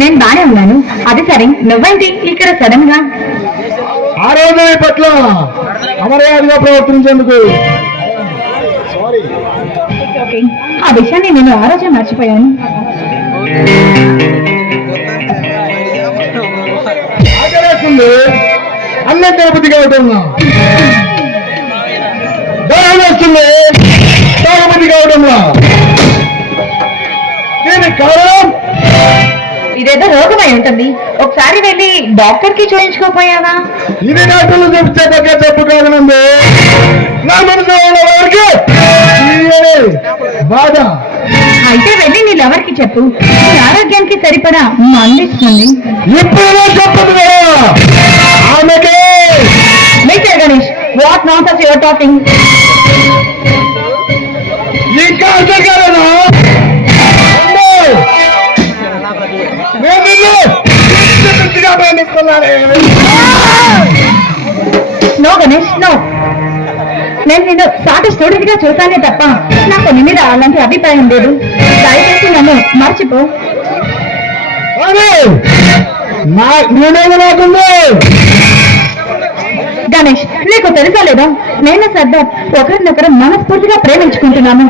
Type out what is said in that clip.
నేను బానే ఉన్నాను. అది సరే, నువ్వేంటి ఇక్కడ సడన్ గా? ఆ రోజు పట్ల అమర్యాదగా ప్రవర్తించేందుకు ఆ విషయాన్ని నేను ఆ రోజే మర్చిపోయాను. ఆకలేస్తుంది, అన్నం తిరుపతి కావటం దాహం వస్తుంది, తాగబుద్ధి కావడంలా. దీనికి కారణం ఇదేదో రోగమై ఉంటుంది. ఒకసారి వెళ్ళి డాక్టర్ కి చూయించుకోపోయావా? ఇది డాక్టర్లు చెప్తే దగ్గర చెప్పు కాదనండి. నా మనసు వారికి బాధ. అయితే వెళ్ళి నీ లవర్కి చెప్పు, నీ ఆరోగ్యానికి సరిపడా అందిస్తుంది. ఇప్పుడు చెప్పదు ఆమెకే. Mister Ganesh, what nonsense you are talking? ఇంకా అర్థం కాలేదా? No Ganesh, no. నేను నిన్ను సాటి స్టూడెంట్ గా చూసానే తప్ప నాకు నీ మీద అలాంటి అభిప్రాయం లేదు. దయచేసి నన్ను మర్చిపో. గణేష్, నీకు తెలుసా లేదా, నేను సర్దార్ ఒకరినొకరు మనస్ఫూర్తిగా ప్రేమించుకుంటున్నాను.